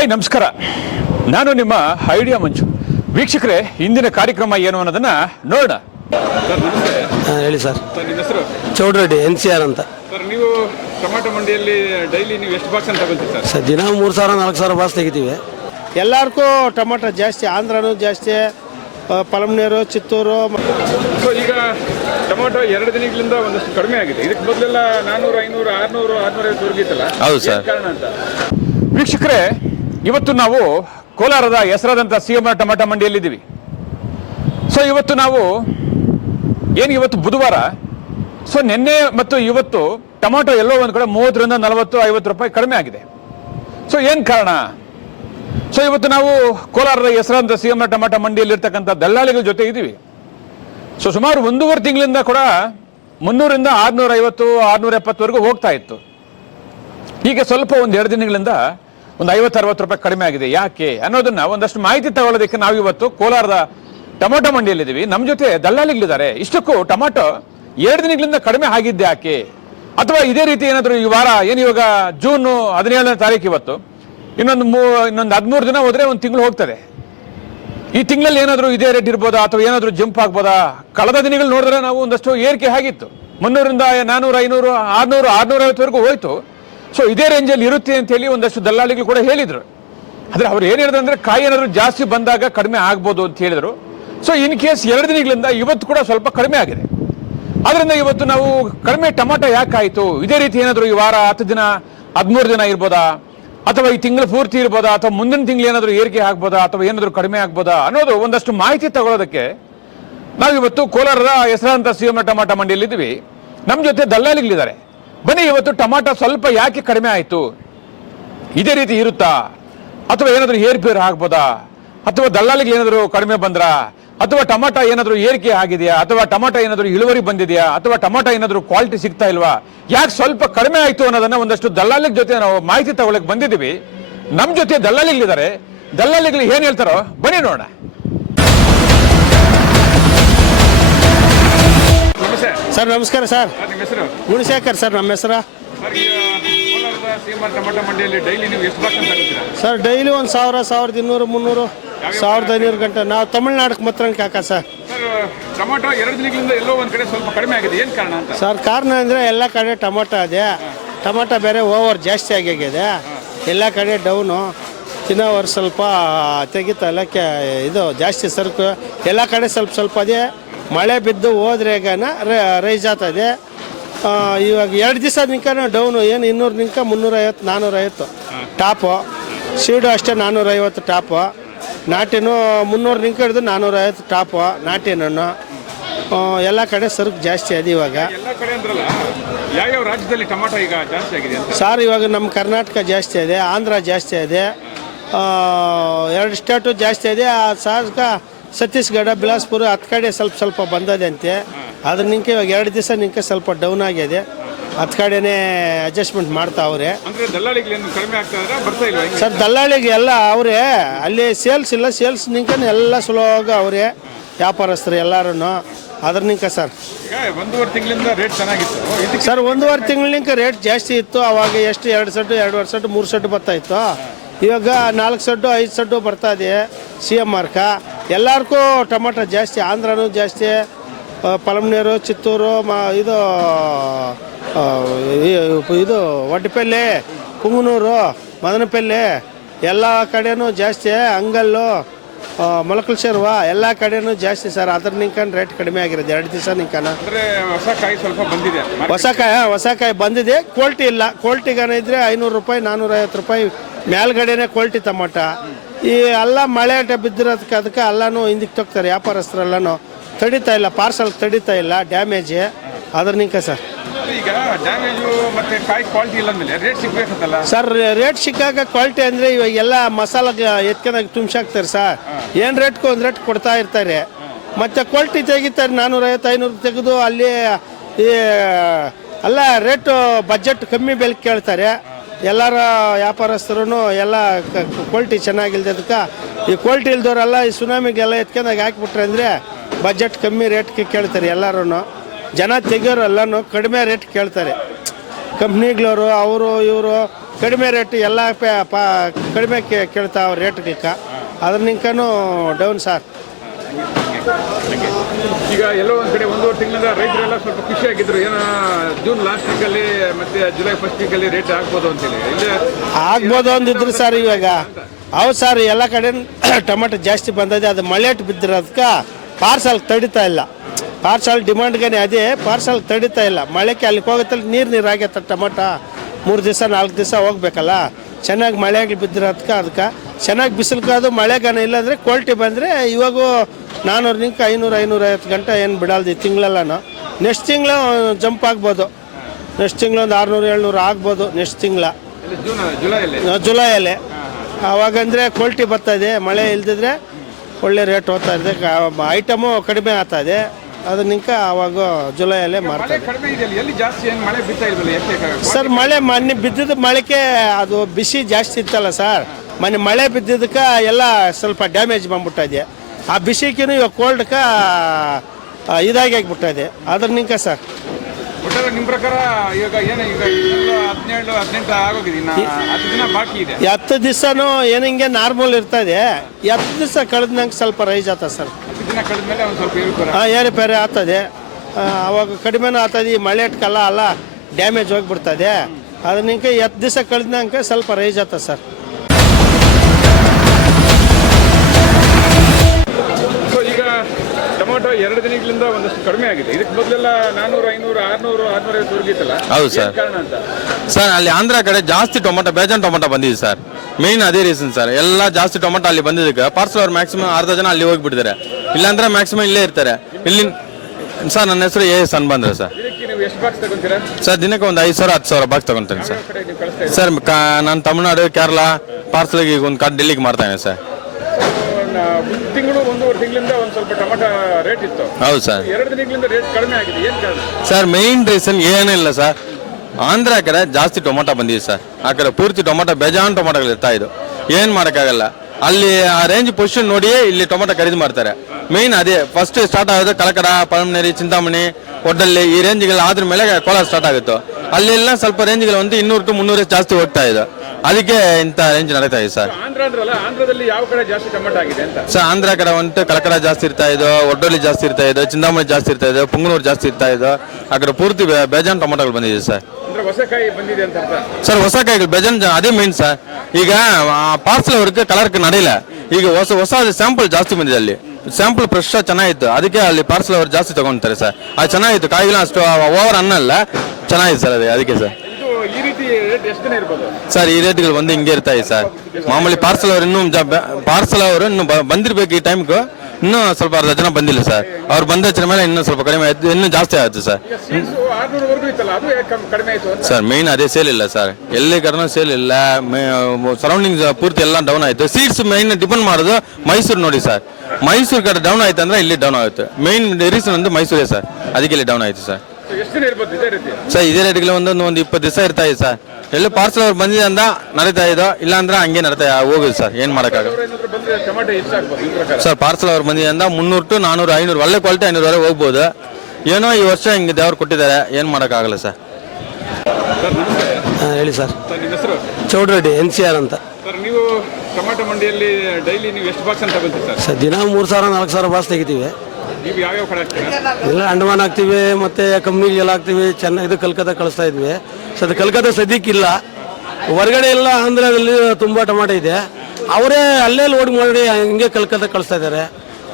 Hi ನಮಸ್ಕಾರ, ನಾನು ನಿಮ್ಮ ಐಡಿಯಾ ಮಂಜು. ವೀಕ್ಷಕರೇ, ಇಂದಿನ ಕಾರ್ಯಕ್ರಮ ಏನು ಅನ್ನೋದನ್ನ ನೋಡೋಣ. ಸರ್ ನಮಸ್ತೆ. ಹೇಳಿ ಸರ್. ಸರ್ ನಿಮ್ಮ ಹೆಸರು? ಚೌಡ್ರೆಡ್ಡಿ NCR ಅಂತ. ಸರ್ ನೀವು ಟೊಮಾಟೊ ಮಂಡಿಯಲ್ಲಿ ಡೈಲಿ ನೀವು ಎಷ್ಟು ಬಾಕ್ಸ್ ಅಂತ ತಗೊಳ್ತೀವಿ ಸರ್? ಸರ್ ದಿನ 3,000-4,000 ಬಾಕ್ಸ್ ತೆಗಿತೀವಿ. ಎಲ್ಲರಿಗೂ ಟೊಮಾಟೊ ಜಾಸ್ತಿ, ಆಂಧ್ರನೂ ಜಾಸ್ತಿ, ಪಲಮ್ನೇರು, ಚಿತ್ತೂರು. ಸೊ ಈಗ ಟೊಮಾಟೊ 2 ದಿನಗಳಿಂದ ಒಂದಷ್ಟು ಕಡಿಮೆ ಆಗಿದೆ. ಇದಕ್ಕೆ ಮೊದಲೆಲ್ಲ 400, 500, 600, 650 ಇತ್ತಲ್ಲ. ಹೌದು ಸರ್. ಕಾರಣ ಅಂತ ವೀಕ್ಷಕರೇ, ಇವತ್ತು ನಾವು ಕೋಲಾರದ ಹೆಸರಾದಂಥ CMR ಟೊಮಾಟೊ ಮಂಡಿಯಲ್ಲಿದ್ದೀವಿ. ಸೊ ಇವತ್ತು ನಾವು ಇವತ್ತು ಬುಧವಾರ. ಸೊ ನಿನ್ನೆ ಮತ್ತು ಇವತ್ತು ಟೊಮಾಟೊ ಎಲ್ಲೋ ಒಂದು ಕಡೆ 30ರಿಂದ 40-50 ರೂಪಾಯಿ ಕಡಿಮೆ ಆಗಿದೆ. ಸೊ ಏನು ಕಾರಣ? ಸೊ ಇವತ್ತು ನಾವು ಕೋಲಾರದ ಹೆಸರಾದಂಥ CMR ಟೊಮಾಟೊ ಮಂಡಿಯಲ್ಲಿರ್ತಕ್ಕಂಥ ದಲ್ಲಾಳಿಗಳ ಜೊತೆ ಇದ್ದೀವಿ. ಸೊ ಸುಮಾರು 1.5 ತಿಂಗಳಿಂದ ಕೂಡ 300ರಿಂದ 650, 670ವರೆಗೂ ಹೋಗ್ತಾ ಇತ್ತು. ಈಗ ಸ್ವಲ್ಪ 1-2 ದಿನಗಳಿಂದ ಒಂದು 50-60 ರೂಪಾಯಿ ಕಡಿಮೆ ಆಗಿದೆ. ಯಾಕೆ ಅನ್ನೋದನ್ನ ಒಂದಷ್ಟು ಮಾಹಿತಿ ತಗೊಳ್ಳೋದಕ್ಕೆ ನಾವು ಇವತ್ತು ಕೋಲಾರದ ಟೊಮಾಟೊ ಮಂಡಿಯಲ್ಲಿದ್ದೀವಿ. ನಮ್ಮ ಜೊತೆ ದಲ್ಲಾಳಿಗಳಿದ್ದಾರೆ. ಇಷ್ಟಕ್ಕೂ ಟೊಮಾಟೊ 2 ದಿನಗಳಿಂದ ಕಡಿಮೆ ಆಗಿದ್ದೆ ಯಾಕೆ, ಅಥವಾ ಇದೇ ರೀತಿ ಏನಾದರೂ ಈ ವಾರ ಇವಾಗ ಜೂನ್ 17ನೇ ತಾರೀಕು, ಇವತ್ತು ಇನ್ನೊಂದು 13 ದಿನ ಹೋದ್ರೆ ಒಂದು ತಿಂಗಳು ಹೋಗ್ತದೆ. ಈ ತಿಂಗಳಲ್ಲಿ ಏನಾದರೂ ಇದೇ ರೇಟ್ ಇರ್ಬೋದಾ, ಅಥವಾ ಏನಾದರೂ ಜಂಪ್ ಆಗ್ಬೋದಾ? ಕಳೆದ ದಿನಗಳು ನೋಡಿದ್ರೆ ನಾವು ಒಂದಷ್ಟು ಏರಿಕೆ ಆಗಿತ್ತು. 300ರಿಂದ 400, 500, 600, 650ವರೆಗೂ ಹೋಯ್ತು. ಸೊ ಇದೇ ರೇಂಜಲ್ಲಿ ಇರುತ್ತೆ ಅಂತ ಹೇಳಿ ಒಂದಷ್ಟು ದಲ್ಲಾಳಿಗಳು ಕೂಡ ಹೇಳಿದ್ರು. ಆದರೆ ಅವ್ರು ಏನು ಹೇಳಿದ್ರು ಅಂದ್ರೆ, ಕಾಯಿ ಏನಾದರೂ ಜಾಸ್ತಿ ಬಂದಾಗ ಕಡಿಮೆ ಆಗ್ಬೋದು ಅಂತ ಹೇಳಿದ್ರು. ಸೊ ಇನ್ ಕೇಸ್ 2 ದಿನಗಳಿಂದ ಇವತ್ತು ಕೂಡ ಸ್ವಲ್ಪ ಕಡಿಮೆ ಆಗಿದೆ. ಆದ್ರಿಂದ ಇವತ್ತು ನಾವು ಕಡಿಮೆ ಟೊಮಾಟೊ ಯಾಕಾಯಿತು, ಇದೇ ರೀತಿ ಏನಾದರೂ ಈ ವಾರ 10 ದಿನ 13 ದಿನ ಇರ್ಬೋದಾ, ಅಥವಾ ಈ ತಿಂಗಳು ಪೂರ್ತಿ ಇರ್ಬೋದಾ, ಅಥವಾ ಮುಂದಿನ ತಿಂಗಳು ಏನಾದರೂ ಏರಿಕೆ ಆಗ್ಬೋದಾ, ಅಥವಾ ಏನಾದರೂ ಕಡಿಮೆ ಆಗ್ಬೋದಾ ಅನ್ನೋದು ಒಂದಷ್ಟು ಮಾಹಿತಿ ತಗೊಳ್ಳೋದಕ್ಕೆ ನಾವಿವತ್ತು ಕೋಲಾರದ ಹೆಸರಾದಂಥ CMR ಟೊಮಾಟೊ ಮಂಡಿಯಲ್ಲಿದ್ದೀವಿ. ನಮ್ಮ ಜೊತೆ ದಲ್ಲಾಳಿಗಳಿದ್ದಾರೆ. ಬನ್ನಿ, ಇವತ್ತು ಟೊಮಾಟೊ ಸ್ವಲ್ಪ ಯಾಕೆ ಕಡಿಮೆ ಆಯಿತು, ಇದೇ ರೀತಿ ಇರುತ್ತಾ, ಅಥವಾ ಏನಾದರೂ ಏರ್ಪೇರು ಆಗ್ಬೋದಾ, ಅಥವಾ ದಲ್ಲಾಳಿಗಳು ಏನಾದರೂ ಕಡಿಮೆ ಬಂದ್ರ, ಅಥವಾ ಟೊಮಾಟೊ ಏನಾದರೂ ಏರಿಕೆ ಆಗಿದೆಯಾ, ಅಥವಾ ಟೊಮಾಟೊ ಏನಾದರೂ ಇಳುವರಿ ಬಂದಿದೆಯಾ, ಅಥವಾ ಟೊಮಾಟೊ ಏನಾದರೂ ಕ್ವಾಲಿಟಿ ಸಿಗ್ತಾ ಇಲ್ವಾ, ಯಾಕೆ ಸ್ವಲ್ಪ ಕಡಿಮೆ ಆಯಿತು ಅನ್ನೋದನ್ನ ಒಂದಷ್ಟು ದಲ್ಲಾಳಿಗಳ ಜೊತೆ ನಾವು ಮಾಹಿತಿ ತಗೊಳ್ಳಕ್ಕೆ ಬಂದಿದ್ದೀವಿ. ನಮ್ಮ ಜೊತೆ ದಲ್ಲಾಳಿಗಳಿದ್ದಾರೆ. ದಲ್ಲಾಳಿಗಳು ಏನು ಹೇಳ್ತಾರೋ ಬನ್ನಿ ನೋಡೋಣ. ಸರ್ ನಮಸ್ಕಾರ ಸರ್. ನಿಮ್ಮ ಹೆಸರು? ಗುಣಶೇಖರ್ ಸರ್ ನಮ್ಮ ಹೆಸರು. ಸರ್ ಈಗ ಕೋಲಾರದ CMR ಟೊಮಾಟೊ ಮಂಡಿಯಲ್ಲಿ ಡೈಲಿ ನೀವು ಎಷ್ಟು ಬಾಕ್ಸ್ ಅಂತ ತಗೊಳ್ತೀರಾ? ಸರ್ ಡೈಲಿ 1,000, 1,200, 300, 1,500 ಗಂಟೆ ನಾವು ತಮಿಳ್ನಾಡಕ್ಕೆ ಮಾತ್ರ ಹಾಕ ಸರ್. ಸರ್ ಟೊಮಾಟೊ 2 ದಿನಗಳಿಂದ ಎಲ್ಲೋ ಒಂದು ಕಡೆ ಸ್ವಲ್ಪ ಕಡಿಮೆ ಆಗಿದೆ. ಏನು ಕಾರಣ ಅಂತ? ಸರ್ ಕಾರಣ ಅಂದರೆ ಎಲ್ಲ ಕಡೆ ಟೊಮಾಟೊ ಇದೆ. ಟೊಮಾಟೊ ಬೇರೆ ಓವರ್ ಜಾಸ್ತಿ ಆಗಿದೆ. ಎಲ್ಲ ಕಡೆ ಡೌನು. ತಿನ್ನೋವರು ಸ್ವಲ್ಪ ತೆಗಿತಾ ಇಲ್ಲ, ಇದು ಜಾಸ್ತಿ ಸರಕು ಎಲ್ಲ ಕಡೆ ಸ್ವಲ್ಪ ಸ್ವಲ್ಪ ಅದೇ. ಮಳೆ ಬಿದ್ದು ಹೋದ್ರೆ ಈಗನ ರೈಸ್ ಆಗ್ತದೆ. ಇವಾಗ 2 ದಿವಸ ನಿಂಕನೂ ಡೌನು. ಏನು 200 ನಿಂಕ 350, 450 ಟಾಪು. ಸೀಡು ಅಷ್ಟೇ 450 ಟಾಪು. ನಾಟಿನೂ 300 ನಿಂಕ ಹಿಡಿದು 450 ಟಾಪು ನಾಟಿನೂ. ಎಲ್ಲ ಕಡೆ ಸರಕು ಜಾಸ್ತಿ ಇದೆ ಇವಾಗ. ಎಲ್ಲ ಕಡೆ ಅಂದ್ರಲ್ಲ, ಯಾವ್ಯಾವ ರಾಜ್ಯದಲ್ಲಿ ಟೊಮಾಟೊ ಈಗ ಜಾಸ್ತಿ ಆಗಿದೆ ಅಂತ? ಸರ್ ಇವಾಗ ನಮ್ಮ ಕರ್ನಾಟಕ ಜಾಸ್ತಿ ಇದೆ, ಆಂಧ್ರ ಜಾಸ್ತಿ ಇದೆ, 2 ಸ್ಟೇಟು ಜಾಸ್ತಿ ಇದೆ. ಸಾರ್ಕ ಛತ್ತೀಸ್ಗಢ, ಬಿಲಾಸ್ಪುರ ಹತ್ತು ಕಡೆ ಸ್ವಲ್ಪ ಸ್ವಲ್ಪ ಬಂದದೆ ಅಂತೆ. ಅದ್ರ ನಿಂಕ ಇವಾಗ 2 ದಿವಸ ನಿಂಕ ಸ್ವಲ್ಪ ಡೌನ್ ಆಗಿದೆ. 10 ಕಡೆನೇ ಅಡ್ಜಸ್ಟ್ಮೆಂಟ್ ಮಾಡ್ತಾವ್ರೆ. ಅಂದ್ರೆ ದಲ್ಲಾಳಿಗಳು ಕಡಿಮೆ ಆಗ್ತಾ ಇದ್ರೆ ಬರ್ತಾ ಇಲ್ಲ ಸರ್ ದಲ್ಲಾಳಿಗೆ ಎಲ್ಲ ಅವರೇ, ಅಲ್ಲಿ ಸೇಲ್ಸ್ ಇಲ್ಲ, ಸೇಲ್ಸ್ ನಿಂಕನೇ ಎಲ್ಲ ಸುಲಭವಾಗಿ ಅವರೇ ವ್ಯಾಪಾರಸ್ಥರು ಎಲ್ಲರೂ ಅದ್ರ ನಿಂಕ ಸರ್. ಈಗ 1.5 ತಿಂಗಳಿಂದ ರೇಟ್ ಚೆನ್ನಾಗಿತ್ತು ಸರ್. 1.5 ತಿಂಗಳಿಂಕ ರೇಟ್ ಜಾಸ್ತಿ ಇತ್ತು. ಅವಾಗ ಎಷ್ಟು 2 ಸೆಟ್ಟು, 2.5 ಸೆಟ್ಟು, 3 ಸೆಟ್ಟು ಬರ್ತಾ ಇತ್ತು. ಇವಾಗ 4 ಸೆಟ್ಟು 5 ಸೆಟ್ಟು ಬರ್ತಾ ಇದೆ CMRಕ. ಎಲ್ಲರಿಗೂ ಟೊಮಾಟೊ ಜಾಸ್ತಿ, ಆಂಧ್ರನೂ ಜಾಸ್ತಿ, ಪಲಮ್ನೇರು, ಚಿತ್ತೂರು, ಇದು ಒಡ್ಡಿಪಲ್ಲೆ, ಪುಂಗನೂರು, ಮದನಪಲ್ಲೆ ಎಲ್ಲ ಕಡೆನೂ ಜಾಸ್ತಿ. ಅಂಗಲ್ಲು, ಮೊಳಕಲ್ಶೇರ್ವ ಎಲ್ಲ ಕಡೆನೂ ಜಾಸ್ತಿ ಸರ್. ಅದ್ರ ನಿಂಕನ್ ರೇಟ್ ಕಡಿಮೆ ಆಗಿರೋದು 2 ದಿವಸ ನಿಂಕನ. ಹೊಸ ಕಾಯಿ ಸ್ವಲ್ಪ ಬಂದಿದೆ. ಹೊಸ ಕಾಯಿ ಬಂದಿದೆ. ಕ್ವಾಲಿಟಿ ಇಲ್ಲ. ಕ್ವಾಲಿಟಿಗಾನ ಇದ್ರೆ 500 ರೂಪಾಯಿ, 450 ರೂಪಾಯಿ ಮೇಲ್ಗಡೆನೆ ಕ್ವಾಲಿಟಿ ಟೊಮಾಟೊ. ಈ ಎಲ್ಲ ಮಳೆ ಬಿದ್ದಿರೋದಕ್ಕೆ ಅದಕ್ಕೆ ಎಲ್ಲನೂ ಹಿಂದಕ್ಕೆ ತೊಗ್ತಾರೆ ವ್ಯಾಪಾರಸ್ಥರೆಲ್ಲನೂ. ತಡೀತಾ ಇಲ್ಲ, ಪಾರ್ಸಲ್ ತಡೀತಾ ಇಲ್ಲ, ಡ್ಯಾಮೇಜ್ ಅದ್ರ ನಿಂಕ ಸರ್. ಈಗ ಡ್ಯಾಮೇಜು ಮತ್ತೆ ಕಾಯಿ ಕ್ವಾಲಿಟಿ ಇಲ್ಲ ಅಂದಮೇಲೆ ರೇಟ್ ಸಿಗ್ಬೇಕಂತಲ್ಲ ಸರ್. ರೇಟ್ ಸಿಕ್ಕಾಗ ಕ್ವಾಲಿಟಿ ಅಂದರೆ ಇವಾಗ ಎಲ್ಲ ಮಸಾಲಾಗ ಎತ್ಕೊಂಡಾಗ ತುಂಬಿಸಾಕ್ತಾರೆ ಸರ್. ಏನು ರೇಟ್ಗೂ ಒಂದು ರೇಟ್ ಕೊಡ್ತಾ ಇರ್ತಾರೆ. ಮತ್ತು ಕ್ವಾಲಿಟಿ ತೆಗಿತಾರೆ 450, 500 ತೆಗೆದು ಅಲ್ಲಿ ಈ ಎಲ್ಲ ರೇಟು ಬಜೆಟ್ ಕಮ್ಮಿ ಬೆಲೆ ಕೇಳ್ತಾರೆ. ಎಲ್ಲರ ವ್ಯಾಪಾರಸ್ಥರು ಎಲ್ಲ ಕ್ವಾಲಿಟಿ ಚೆನ್ನಾಗಿಲ್ದದಕ್ಕೆ ಈ ಕ್ವಾಲಿಟಿ ಇಲ್ದವರೆಲ್ಲ ಈ ಸುನಾಮಿಗೆಲ್ಲ ಎತ್ಕೊಂಡಾಗ ಹಾಕಿಬಿಟ್ರೆ ಅಂದರೆ ಬಜೆಟ್ ಕಮ್ಮಿ ರೇಟ್ಗೆ ಕೇಳ್ತಾರೆ. ಎಲ್ಲರೂ ಜನ ತೆಗಿಯೋರು ಎಲ್ಲನೂ ಕಡಿಮೆ ರೇಟ್ ಕೇಳ್ತಾರೆ. ಕಂಪ್ನಿಗಳವರು ಅವರು ಇವರು ಕಡಿಮೆ ರೇಟ್ ಎಲ್ಲ ಕಡಿಮೆ ಕೇಳ್ತಾವೆ ರೇಟ್ಗೆ ಅದ್ರ ನಿಂಕನೂ ಡೌನ್ ಸರ್. ಈಗ ಎಲ್ಲೋ ಒಂದು ಕಡೆ ಒಂದೂವರೆ ತಿಂಗಳಿಂದ ರೈತರೆಲ್ಲ ಸ್ವಲ್ಪ ಖುಷಿಯಾಗಿದ್ರು, ಏನೋ ಜೂನ್ ಲಾಸ್ಟ್ ವೀಕಲ್ಲಿ ಮತ್ತೆ ಜುಲೈ ಫಸ್ಟ್ ವೀಕಲ್ಲಿ ರೇಟ್ ಆಗ್ಬೋದು ಅಂತೇಳಿ. ಇಲ್ಲಿ ಆಗ್ಬೋದು ಅಂದಿದ್ರು ಸರ್. ಇವಾಗ ಹೌದು ಸರ್, ಎಲ್ಲ ಕಡೆ ಟೊಮೆಟೊ ಜಾಸ್ತಿ ಬಂದಿದೆ. ಅದು ಮಳೆಟ್ ಬಿದ್ದಿರೋದಕ್ಕೆ ಪಾರ್ಸಲ್ ತಡಿತಾ ಇಲ್ಲ. ಪಾರ್ಸಲ್ ಡಿಮಾಂಡ್ಗೇ ಅದೇ, ಪಾರ್ಸಲ್ ತಡಿತಾ ಇಲ್ಲ. ಮಳೆಗೆ ಅಲ್ಲಿಗೆ ಹೋಗುತ್ತಲ್ಲಿ ನೀರು ಆಗೈತೆ ಟೊಮೆಟೊ. 3 ದಿವಸ 4 ದಿವಸ ಹೋಗ್ಬೇಕಲ್ಲ. ಚೆನ್ನಾಗಿ ಮಳೆಗೆ ಬಿದ್ದಿರೋದಕ್ಕೆ ಅದಕ್ಕೆ ಚೆನ್ನಾಗಿ ಬಿಸಿಲ್ಕೋದು ಮಳೆಗಾನ ಇಲ್ಲಾಂದರೆ ಕ್ವಾಲಿಟಿ ಬಂದರೆ ಇವಾಗೂ 400 500-550 ಗಂಟೆ ಏನು ಬಿಡಲ್ದು ಈ ತಿಂಗಳೆಲ್ಲನೂ. ನೆಕ್ಸ್ಟ್ ತಿಂಗಳು ಜಂಪ್ ಆಗ್ಬೋದು. ನೆಕ್ಸ್ಟ್ ತಿಂಗಳು ಒಂದು 600-700 ಆಗ್ಬೋದು ನೆಕ್ಸ್ಟ್ ತಿಂಗಳ ಜುಲೈಯಲ್ಲಿ. ಆವಾಗಂದರೆ ಕ್ವಾಲಿಟಿ ಬರ್ತಾಯಿದೆ. ಮಳೆ ಇಲ್ದಿದ್ರೆ ಒಳ್ಳೆ ರೇಟ್ ಹೋಗ್ತಾ ಇದೆ. ಐಟಮು ಕಡಿಮೆ ಆಗ್ತಾಯಿದೆ. ಅದನ್ನಿಂಕ ಆವಾಗ ಜುಲೈಯಲ್ಲೇ ಮಾರ್ತಾರೆ ಸರ್. ಮಳೆ ಮೊನ್ನೆ ಬಿದ್ದಿದ್ದ ಮಳೆಗೆ ಅದು ಬಿಸಿ ಜಾಸ್ತಿ ಇತ್ತಲ್ಲ ಸರ್. ಮೊನ್ನೆ ಮಳೆ ಬಿದ್ದಿದ್ದಕ್ಕೆ ಎಲ್ಲ ಸ್ವಲ್ಪ ಡ್ಯಾಮೇಜ್ ಬಂದ್ಬಿಟ್ಟಿದೆ. ಆ ಬಿಸಿಕಿನೂ ಇವಾಗ ಕೋಲ್ಡ್ಗೆ ಇದಾಗಿ ಆಗಿಬಿಟ್ಟಿದೆ ಅದ್ರ ನಿಂಕ ಸರ್. ನಿಮ್ಮ ಪ್ರಕಾರ ಈಗ ಏನು ಈಗ 17-18 ಆಗೋಗಿದೆ, 10 ದಿನ ಬಾಕಿ ಇದೆ. 10 ದಿವಸನೂ ಏನಂಗೆ ನಾರ್ಮಲ್ ಇರ್ತದೆ. 10 ದಿವಸ ಕಳೆದಂಗೆ ಸ್ವಲ್ಪ ರೈಸ್ ಆಗ್ತದೆ ಸರ್. 10 ದಿನ ಕಳೆದ್ಮೇಲೆ ಒಂದು ಸ್ವಲ್ಪ ಏರುಪೇರು ಆಗ್ತದೆ. ಅವಾಗ ಕಡಿಮೆನೂ ಆಗ್ತದೆ. ಈ ಮಳೆ ಇಟ್ಕಲ್ಲ ಅಲ್ಲ ಡ್ಯಾಮೇಜ್ ಹೋಗಿಬಿಡ್ತದೆ. ಅದನ್ನಿಂಕ 10 ದಿವಸ ಕಳೆದಂಗೆ ಸ್ವಲ್ಪ ರೈಸ್ ಆಗ್ತದೆ ಸರ್. ಈಗ ಟೊಮೊಟೊ 2 ದಿನಗಳಿಂದ ಒಂದಷ್ಟು ಕಡಿಮೆ ಆಗಿದೆ. ಇದಕ್ಕೆ ಮೊದಲೆಲ್ಲ 400-500-600-650 ಇತ್ತಲ್ಲ. ಹೌದು ಸರ್. ಕಾರಣ ಅಂತ ಸರ್ ಅಲ್ಲಿ ಆಂಧ್ರ ಕಡೆ ಜಾಸ್ತಿ ಟೊಮೊಟೊ ಬೇಜಾನ್ ಟೊಮೊಟೊ ಬಂದಿದೆ ಸರ್. ಮೇನ್ ಅದೇ ರೀಸನ್ ಸರ್. ಎಲ್ಲ ಜಾಸ್ತಿ ಟೊಮೊಟೊ ಅಲ್ಲಿ ಬಂದಿದ್ದಕ್ಕೆ ಪಾರ್ಸಲ್ ಅವ್ರು ಮ್ಯಾಕ್ಸಿಮಮ್ ಅರ್ಧ ಜನ ಅಲ್ಲಿ ಹೋಗಿಬಿಡ್ತಾರೆ. ಇಲ್ಲಾಂದ್ರೆ ಮ್ಯಾಕ್ಸಿಮಮ್ ಇಲ್ಲೇ ಇರ್ತಾರೆ. ಇಲ್ಲಿ ಸರ್ ನನ್ನ ಹೆಸರು AS ಬಂದ್ರೆ ಸರ್. ನೀವು ಎಷ್ಟು ಬಾಕ್ಸ್ ತಗೊಂತೀರಾ ಸರ್? ದಿನಕ್ಕೆ ಒಂದು 5,000-10,000 ಬಾಕ್ಸ್ ತಗೊಂತೀನಿ ಸರ್. ಸರ್ ನಾನು ತಮಿಳ್ನಾಡು ಕೇರಳ ಪಾರ್ಸಲ್ಗೆ ಈಗ ಒಂದು ಡೆಲ್ಲಿಗೆ ಮಾಡ್ತಾನೆ ಸರ್. ತಿಂಗಳು 1.5 ತಿಂಗಳಿಂದ ಒಂದು ಸ್ವಲ್ಪ ಟೊಮೊಟೊ ರೇಟ್ ಇತ್ತು. ಹೌದು ಸರ್. 2 ದಿನಗಳಿಂದ ರೇಟ್ ಕಡಿಮೆ ಆಗಿದೆ. ಏನು ಕಾರಣ ಸರ್? ಮೇನ್ ರೀಸನ್ ಏನಿಲ್ಲ ಸರ್. ಆಂಧ್ರ ಕಡೆ ಜಾಸ್ತಿ ಟೊಮೊಟೊ ಬಂದಿದೆ ಸರ್. ಆ ಕಡೆ ಪೂರ್ತಿ ಟೊಮೊಟೊ ಬೇಜಾನ್ ಟೊಮೊಟೊಗಳು ಇರ್ತಾ ಇದು. ಏನು ಮಾಡೋಕ್ಕಾಗಲ್ಲ. ಅಲ್ಲಿ ಆ ರೇಂಜ್ ಪೊಸಿಷನ್ ನೋಡಿಯೇ ಇಲ್ಲಿ ಟೊಮೊಟೊ ಖರೀದಿ ಮಾಡ್ತಾರೆ. ಮೇನ್ ಅದೇ ಫಸ್ಟ್ ಸ್ಟಾರ್ಟ್ ಆಗೋದು ಕಲಕಡ, ಪಳಮನೇರಿ, ಚಿಂತಾಮಣಿ, ಒಡ್ಡಲ್ಲಿ ಈ ರೇಂಜ್ಗೆಲ್ಲ ಆದ್ರ ಮೇಲೆ ಕೋಲಾರ ಸ್ಟಾರ್ಟ್ ಆಗುತ್ತೆ. ಅಲ್ಲೆಲ್ಲ ಸ್ವಲ್ಪ ರೇಂಜ್ಗಳು ಒಂದು 200-300 ಜಾಸ್ತಿ ಹೋಗ್ತಾ ಇದೆ. ಅದಕ್ಕೆ ಇಂಥ ರೇಂಜ್ ನಡೀತಾ ಇದೆ ಸರ್. ಆಂಧ್ರದಲ್ಲಿ ಯಾವ ಕಡೆ ಜಾಸ್ತಿ ಟೊಮೊಟೊ ಆಗಿದೆ ಅಂತ ಸರ್? ಆಂಧ್ರ ಕಡೆ ಒಂದು ಕಲಕಡ ಜಾಸ್ತಿ ಇರ್ತಾ ಇದೆ, ಒಡ್ಡಲ್ಲಿ ಜಾಸ್ತಿ ಇರ್ತಾ ಇದೆ, ಚಿಂತಾಮಣಿ ಜಾಸ್ತಿ ಇರ್ತಾ ಇದೆ, ಪುಂಗನೂರು ಜಾಸ್ತಿ ಇರ್ತಾ ಇದೆ. ಆ ಕಡೆ ಪೂರ್ತಿ ಬೇಜಾನ್ ಟೊಮೊಟೊಗಳು ಬಂದಿದೆ ಸರ್. ಹೊಸಕಾಯಿ ಬಂದಿದೆ ಅಂತ ಸರ್? ಹೊಸ ಕಾಯಿಗಳು ಬೇಜಾನ್ ಅದೇ ಮೇನ್ ಸರ್. ಈಗ ಪಾರ್ಸಲ್ ಅವ್ರಿಗೆ ಕಲರ್ಗೆ ನಡೆಯಲ್ಲ. ಈಗ ಹೊಸ ಸ್ಯಾಂಪಲ್ ಜಾಸ್ತಿ ಬಂದಿದೆ. ಅಲ್ಲಿ ಸ್ಯಾಂಪಲ್ ಫ್ರೆಶ್ ಚೆನ್ನಾಗಿತ್ತು. ಅದಕ್ಕೆ ಅಲ್ಲಿ ಪಾರ್ಸಲ್ ಅವ್ರು ಜಾಸ್ತಿ ತಗೊಂತಾರೆ ಸರ್. ಅದು ಚೆನ್ನಾಗಿತ್ತು. ಕಾಯಿಗಳು ಅಷ್ಟು ಓವರ್ ಅನ್ನಲ್ಲ, ಚೆನ್ನಾಗಿದೆ ಸರ್. ಅದಕ್ಕೆ ಸರ್ ಈ ರೀತಿ ರೇಟ್ ಎಷ್ಟು ದಿನ ಇರ್ಬೋದು ಸರ್? ಈ ರೇಟ್ಗಳು ಒಂದು ಹಿಂಗೆ ಇರ್ತಾವೆ ಸರ್. ಮಾಮೂಲಿ ಪಾರ್ಸಲ್ ಅವರು ಇನ್ನೂ ಬಂದಿರ್ಬೇಕು. ಈ ಟೈಮ್ಗೂ ಇನ್ನೂ ಸ್ವಲ್ಪ ಅರ್ಧ ಜನ ಬಂದಿಲ್ಲ ಸರ್. ಅವ್ರು ಬಂದ ಮೇಲೆ ಇನ್ನೂ ಸ್ವಲ್ಪ ಕಡಿಮೆ ಆಯ್ತು, ಇನ್ನೂ ಜಾಸ್ತಿ ಆಗುತ್ತೆ ಸರ್. 600 ಇತ್ತಲ್ಲ, ಅದು ಕಡಿಮೆ ಆಯ್ತು ಸರ್? ಮೇನ್ ಅದೇ ಸೇಲ್ ಇಲ್ಲ ಸರ್. ಎಲ್ಲಿ ಕರ್ನ ಸೇಲ್ ಇಲ್ಲ. ಸರೌಂಡಿಂಗ್ಸ್ ಪೂರ್ತಿ ಎಲ್ಲ ಡೌನ್ ಆಯ್ತು. ಸೀಡ್ಸ್ ಮೇನ್ ಡಿಪೆಂಡ್ ಮಾಡೋದು ಮೈಸೂರು ನೋಡಿ ಸರ್. ಮೈಸೂರು ಕಡೆ ಡೌನ್ ಆಯ್ತು ಅಂದ್ರೆ ಇಲ್ಲಿ ಡೌನ್ ಆಗುತ್ತೆ. ಮೇನ್ ರೀಸನ್ ಒಂದು ಮೈಸೂರೇ ಸರ್. ಅದಕ್ಕೆ ಇಲ್ಲಿ ಡೌನ್ ಆಯ್ತು ಸರ್. ಎಷ್ಟು ದಿನ ಇರ್ಬೋದು ಇದೇ ರೀತಿ ಸರ್? ಇದೇ ರೇಟ್ಗಳು ಒಂದು 20 ದಿವಸ ಇರ್ತಾ ಇದೆ ಸರ್. ಎಲ್ಲ ಪಾರ್ಸಲ್ ಅವ್ರು ಬಂದಿದೆ ಅಂದ ನಡೀತಾ ಇದೋ, ಇಲ್ಲ ಅಂದ್ರೆ ಹಂಗೆ ನಡೀತಾ ಹೋಗುದು ಸರ್. ಏನು ಮಾಡೋಕ್ಕಾಗಲ್ಲ ಟೊಮೊಟೊ ಎಷ್ಟು ಆಗ್ಬೋದು ನಿಮ್ಮ ಪ್ರಕಾರ ಸರ್? ಪಾರ್ಸಲ್ ಅವ್ರು ಬಂದಿದೆ ಅಂದ 300-400-500 ಒಳ್ಳೆ ಕ್ವಾಲಿಟಿ 500 ಹೋಗ್ಬೋದು. ಏನೋ ಈ ವರ್ಷ ಹಿಂಗೆ ದೇವ್ರು ಕೊಟ್ಟಿದ್ದಾರೆ, ಏನು ಮಾಡೋಕ್ಕಾಗಲ್ಲ ಸರ್. ಹೇಳಿ ಸರ್. ನಿಮ್ಮ ಹೆಸರು? ಚೌಡ್ರೆಡ್ಡಿ NCR ಅಂತ ಸರ್, ನೀವು ಟೊಮೊಟೊ ಮಂಡಿಯಲ್ಲಿ ಡೈಲಿ ನೀವು ಎಷ್ಟು ಬಾಕ್ಸ್ ಅಂತ ತಗೊಳ್ತೀರಿ ಸರ್? ಸರ್ ದಿನ 3,000-4,000 ಬಾಕ್ಸ್ ತೆಗಿತೀವಿ. ನೀವು ಯಾವ್ಯಾವ ಕಡೆ ಹಾಕ್ತೀರಾ? ಎಲ್ಲ ಅಂಡಮಾನ್ ಹಾಕ್ತೀವಿ, ಮತ್ತು ಕಂಪ್ನಿಗೆಲ್ಲ ಹಾಕ್ತೀವಿ. ಇದು ಕಲ್ಕತ್ತಾ ಕಳಿಸ್ತಾ ಇದ್ವಿ. ಸರ್ ಕಲ್ಕತ್ತಾ ಸದ್ಯಕ್ಕಿಲ್ಲ. ಹೊರಗಡೆ ಎಲ್ಲ ಆಂಧ್ರದಲ್ಲಿ ತುಂಬ ಟೊಮಾಟೊ ಇದೆ. ಅವರೇ ಅಲ್ಲೇ ಲೋಡ್ ಮಾಡಿ ಹಿಂಗೆ ಕಲ್ಕತ್ತಾ ಕಳಿಸ್ತಾ ಇದ್ದಾರೆ.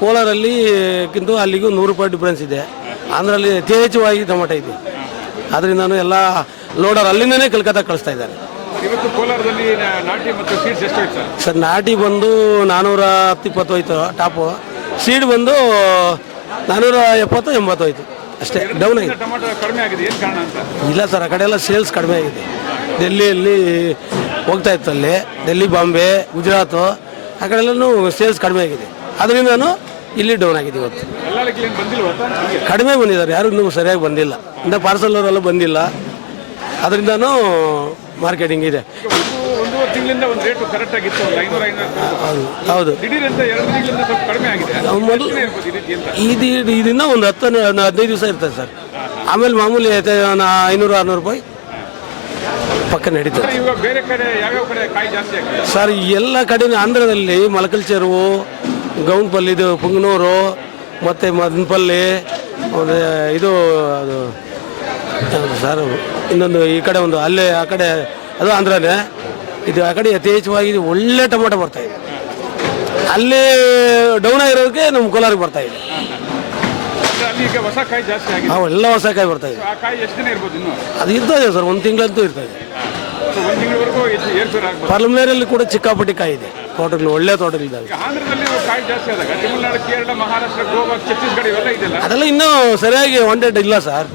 ಕೋಲಾರಲ್ಲಿಗಿಂತ ಅಲ್ಲಿಗೂ 100 ರೂಪಾಯಿ ಡಿಫ್ರೆನ್ಸ್ ಇದೆ. ಆಂಧ್ರಲ್ಲಿ ಯಥೇಚ್ಛವಾಗಿ ಟೊಮಾಟೊ ಇದೆ. ಅದರಿಂದ ಎಲ್ಲ ಲೋಡರ್ ಅಲ್ಲಿಂದನೇ ಕಲ್ಕತ್ತಾ ಕಳಿಸ್ತಾ ಇದ್ದಾರೆ. ಇವತ್ತು ಕೋಲಾರದಲ್ಲಿ ನಾಟಿ ಮತ್ತು ಸೀಡ್ಸ್ ಎಷ್ಟು ಹೋಯ್ತು ಸರ್? ಸರ್ ನಾಟಿ ಬಂದು 410-20 ಹೋಯ್ತು ಟಾಪು. ಸೀಡ್ ಬಂದು 470-80 ಹೋಯ್ತು ಅಷ್ಟೇ. ಡೌನ್ ಆಗಿದೆ. ಟೊಮೊಟೊ ಕಡಿಮೆ ಆಗಿದೆ, ಏನು ಕಾರಣ ಅಂತ? ಇಲ್ಲ ಸರ್, ಆ ಕಡೆ ಎಲ್ಲ ಸೇಲ್ಸ್ ಕಡಿಮೆ ಆಗಿದೆ. ಡೆಲ್ಲಿಯಲ್ಲಿ ಹೋಗ್ತಾ ಇತ್ತು. ಅಲ್ಲಿ ಡೆಲ್ಲಿ, ಬಾಂಬೆ, ಗುಜರಾತು ಆ ಕಡೆಲ್ಲೂ ಸೇಲ್ಸ್ ಕಡಿಮೆ ಆಗಿದೆ. ಅದರಿಂದನೂ ಇಲ್ಲಿ ಡೌನ್ ಆಗಿದೆ. ಇವತ್ತು ಕಡಿಮೆ ಬಂದಿದ್ದಾರೆ. ಯಾರು ಇನ್ನೂ ಸರಿಯಾಗಿ ಬಂದಿಲ್ಲ. ಇಂದ ಪಾರ್ಸಲ್ ಅವರೆಲ್ಲ ಬಂದಿಲ್ಲ. ಅದರಿಂದನೂ ಮಾರ್ಕೆಟಿಂಗ್ ಇದೆ. 1.5 ತಿಂಗಳಿಂದ ಒಂದು ರೇಟ್ ಕರೆಕ್ಟ್ ಆಗಿತ್ತು, 500 ಹೌದು. ದಿಢೀರಂತ 2 ತಿಂಗಳಿಂದ ಸ್ವಲ್ಪ ಕಡಿಮೆ ಆಗಿದೆ. ಇದನ್ನ ಒಂದು 10-15 ದಿವಸ ಇರ್ತದೆ ಸರ್. ಆಮೇಲೆ ಮಾಮೂಲಿ 500-600 ರೂಪಾಯಿ ಪಕ್ಕ ನಡೀತದೆ. ಅಂದ್ರೆ ಇವಾಗ ಬೇರೆ ಕಡೆ ಯಾವ್ಯಾವ ಕಡೆ ಕಾಯಿ ಜಾಸ್ತಿ ಆಗಿದೆ? ಸರ್ ಎಲ್ಲ ಕಡೆ ಆಂಧ್ರದಲ್ಲಿ ಮಲಕಲ್ ಚೆರುವು, ಗೌನ್ಪಲ್ಲಿ, ಇದು ಪುಂಗನೂರು, ಮತ್ತು ಮದನಪಲ್ಲಿ, ಒಂದು ಇದು ಅದು ಯಾವುದು ಸರ್ ಇನ್ನೊಂದು ಈ ಕಡೆ ಒಂದು ಅಲ್ಲೇ ಆ ಕಡೆ ಅದು ಆಂಧ್ರನೇ. ಇದು ಆ ಕಡೆ ಯಥೇಚ್ಛವಾಗಿ ಒಳ್ಳೆ ಟೊಮೊಟೊ ಬರ್ತಾಯಿದೆ. ಅಲ್ಲಿ ಡೌನ್ ಆಗಿರೋದಕ್ಕೆ ನಮ್ಮ ಕೋಲಾರಕ್ಕೆ ಬರ್ತಾಯಿದೆ. ಅಂದ್ರೆ ಅಲ್ಲಿ ಈಗ ಹೊಸ ಕಾಯಿ ಜಾಸ್ತಿ ಆಗಿದೆ. ಅವೆಲ್ಲ ಹೊಸ ಕಾಯಿ ಬರ್ತಾಯಿದೆ. ಆ ಕಾಯಿ ಎಷ್ಟು ದಿನ ಇರ್ಬೋದು ಇನ್ನು? ಅದು ಇರ್ತದೆ ಸರ್, ಒಂದು ತಿಂಗಳಂತೂ ಇರ್ತದೆ. ಒಂದು ತಿಂಗಳವರೆಗೂ ಏರ್ಪೇರ್ ಆಗ್ಬೋದು. ಪಾರ್ಲಮೇರಲ್ಲಿ ಕೂಡ ಚಿಕ್ಕಾಪಟ್ಟಿ ಕಾಯಿ ಇದೆ, ತೋಟಗಳು ಒಳ್ಳೆ ತೋಟಗಳಿದ್ದಾವೆ. ಈಗ ಆಂಧ್ರದಲ್ಲಿ ಕಾಯಿ ಜಾಸ್ತಿ ಆದಾಗ ತಮಿಳುನಾಡು, ಕೇರಳ, ಮಹಾರಾಷ್ಟ್ರ, ಗೋವಾ, ಛತ್ತೀಸ್ಗಢ ಇವೆಲ್ಲ ಇದೆಯಲ್ಲ, ಅದೆಲ್ಲ ಇನ್ನೂ ಸರಿಯಾಗಿ ಒಂಡೆಡ್ ಇಲ್ಲ ಸರ್.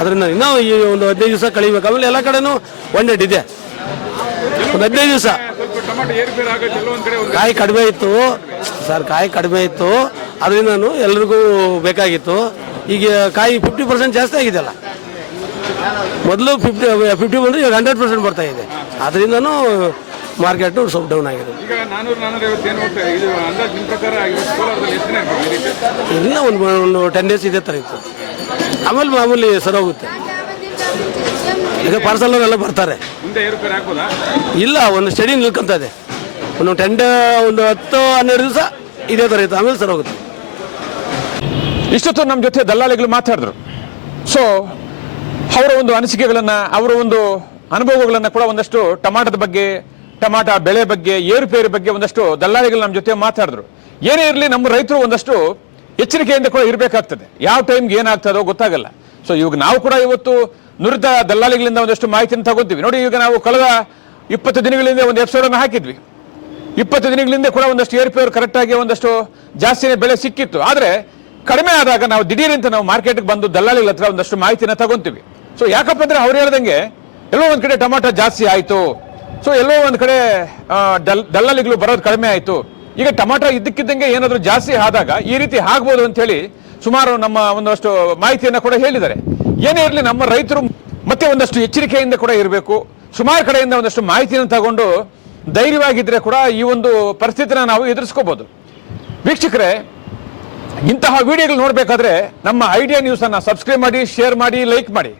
ಅದರಿಂದ ಇನ್ನೂ ಈ ಒಂದು 15 ದಿವಸ ಕಳಿಬೇಕು. ಆಮೇಲೆ ಎಲ್ಲ ಕಡೆನೂ ಒಂಡೆಡ್ ಇದೆ. ಒಂದು 15 ದಿವಸ ಸ್ವಲ್ಪ ಟೊಮೆಟೊ ಏರ್ಪೇರ್ ಆಗೋದು ಎಲ್ಲೊಂದ್ ಕಡೆ ಒಂದು ಕಾಯಿ ಕಡಿಮೆ ಇತ್ತು ಸರ್, ಕಾಯಿ ಕಡಿಮೆ ಇತ್ತು. ಅದರಿಂದ ಎಲ್ರಿಗೂ ಬೇಕಾಗಿತ್ತು. ಈಗ ಕಾಯಿ 50% ಜಾಸ್ತಿ ಆಗಿದೆಯಲ್ಲ. ಮೊದಲು 50 ಬಂದರೆ ಈಗ 100% ಬರ್ತಾ ಇದೆ. ಅದರಿಂದನೂ ಮಾರ್ಕೆಟು ಸ್ವಲ್ಪ ಡೌನ್ ಆಗಿದೆ. ಈಗ 400-450 ಏನು ಹೋಗ್ತಾ ಇದೆ? ಇದು ಅಂದಾಜು ನಿಮ್ಮ ಪ್ರಕಾರ ಇವತ್ತು ಕೋಲಾರದಲ್ಲಿ ಎಷ್ಟು ದಿನ ಇರ್ಬೋದು ಈ ರೀತಿ? ಇನ್ನೂ ಒಂದು 10 ಡೇಸ್ ಇದೇ ಥರ ಇತ್ತು. ಆಮೇಲೆ ಮಾಮೂಲಿ ಸರಿ ಹೋಗುತ್ತೆ. ಈಗ ಪಾರ್ಸಲ್ವರೆಲ್ಲ ಬರ್ತಾರೆ. ಮುಂದೆ ಏರ್ಪೇರ್ ಆಗ್ಬೋದಾ? ಇಲ್ಲ, ಒಂದು ಸ್ಟಡಿ ನಿಲ್ಕೊಂತ ಇದೆ. ಒಂದು 10-12 ದಿವಸ ಇದೇ ಥರ ಇತ್ತು. ಆಮೇಲೆ ಸರಿ ಹೋಗುತ್ತೆ. ಇಷ್ಟೊತ್ತು ನಮ್ಮ ಜೊತೆ ದಲ್ಲಾಳಿಗಳು ಮಾತಾಡಿದ್ರು. ಸೊ ಅವರ ಒಂದು ಅನಿಸಿಕೆಗಳನ್ನು, ಅವರ ಒಂದು ಅನುಭವಗಳನ್ನು ಕೂಡ ಒಂದಷ್ಟು ಟಮಾಟದ ಬಗ್ಗೆ, ಟಮಾಟ ಬೆಳೆ ಬಗ್ಗೆ, ಏರುಪೇರು ಬಗ್ಗೆ ಒಂದಷ್ಟು ದಲ್ಲಾಳಿಗಳು ನಮ್ಮ ಜೊತೆ ಮಾತಾಡಿದ್ರು. ಏನೇ ಇರಲಿ, ನಮ್ಮ ರೈತರು ಒಂದಷ್ಟು ಎಚ್ಚರಿಕೆಯಿಂದ ಕೂಡ ಇರಬೇಕಾಗ್ತದೆ. ಯಾವ ಟೈಮ್ಗೆ ಏನಾಗ್ತದೋ ಗೊತ್ತಾಗಲ್ಲ. ಸೊ ಇವಾಗ ನಾವು ಕೂಡ ಇವತ್ತು ನುರಿತ ದಲ್ಲಾಳಿಗಳಿಂದ ಒಂದಷ್ಟು ಮಾಹಿತಿಯನ್ನು ತಗೋತೀವಿ. ನೋಡಿ, ಈಗ ನಾವು ಕಳೆದ 20 ದಿನಗಳಿಂದ ಒಂದು ಎಪಿಸೋಡನ್ನು ಹಾಕಿದ್ವಿ. 20 ದಿನಗಳಿಂದ ಕೂಡ ಒಂದಷ್ಟು ಏರುಪೇರು ಕರೆಕ್ಟಾಗಿ ಒಂದಷ್ಟು ಜಾಸ್ತಿನೇ ಬೆಳೆ ಸಿಕ್ಕಿತ್ತು. ಆದರೆ ಕಡಿಮೆ ಆದಾಗ ನಾವು ದಿಢೀರಂತ ನಾವು ಮಾರ್ಕೆಟ್ಗೆ ಬಂದು ದಲ್ಲಾಳಿಗಳ ಹತ್ರ ಒಂದಷ್ಟು ಮಾಹಿತಿನ ತಗೊಂತೀವಿ. ಸೊ ಯಾಕಪ್ಪ ಅಂದ್ರೆ ಅವ್ರು ಹೇಳ್ದಂಗೆ ಎಲ್ಲೋ ಒಂದ್ ಕಡೆ ಟೊಮಾಟೊ ಜಾಸ್ತಿ ಆಯಿತು, ಸೊ ಎಲ್ಲೋ ಒಂದ್ ಕಡೆ ದಲ್ಲಾಳಿಗಳು ಬರೋದು ಕಡಿಮೆ ಆಯಿತು. ಈಗ ಟೊಮಾಟೊ ಇದ್ದಕ್ಕಿದ್ದಂಗೆ ಏನಾದರೂ ಜಾಸ್ತಿ ಆದಾಗ ಈ ರೀತಿ ಆಗ್ಬೋದು ಅಂತ ಹೇಳಿ ಸುಮಾರು ನಮ್ಮ ಒಂದಷ್ಟು ಮಾಹಿತಿಯನ್ನು ಕೂಡ ಹೇಳಿದ್ದಾರೆ. ಏನೇ ಇರಲಿ, ನಮ್ಮ ರೈತರು ಮತ್ತೆ ಒಂದಷ್ಟು ಎಚ್ಚರಿಕೆಯಿಂದ ಕೂಡ ಇರಬೇಕು. ಸುಮಾರು ಕಡೆಯಿಂದ ಒಂದಷ್ಟು ಮಾಹಿತಿಯನ್ನು ತಗೊಂಡು ಧೈರ್ಯವಾಗಿದ್ದರೆ ಕೂಡ ಈ ಒಂದು ಪರಿಸ್ಥಿತಿನ ನಾವು ಎದುರಿಸ್ಕೋಬಹುದು. ವೀಕ್ಷಕರೇ, ಇಂತಹ ವಿಡಿಯೋಗಳು ನೋಡಬೇಕಾದ್ರೆ ನಮ್ಮ ಐಡಿಯಾ ನ್ಯೂಸ್ ಅನ್ನ ಸಬ್ಸ್ಕ್ರೈಬ್ ಮಾಡಿ, ಶೇರ್ ಮಾಡಿ, ಲೈಕ್ ಮಾಡಿ.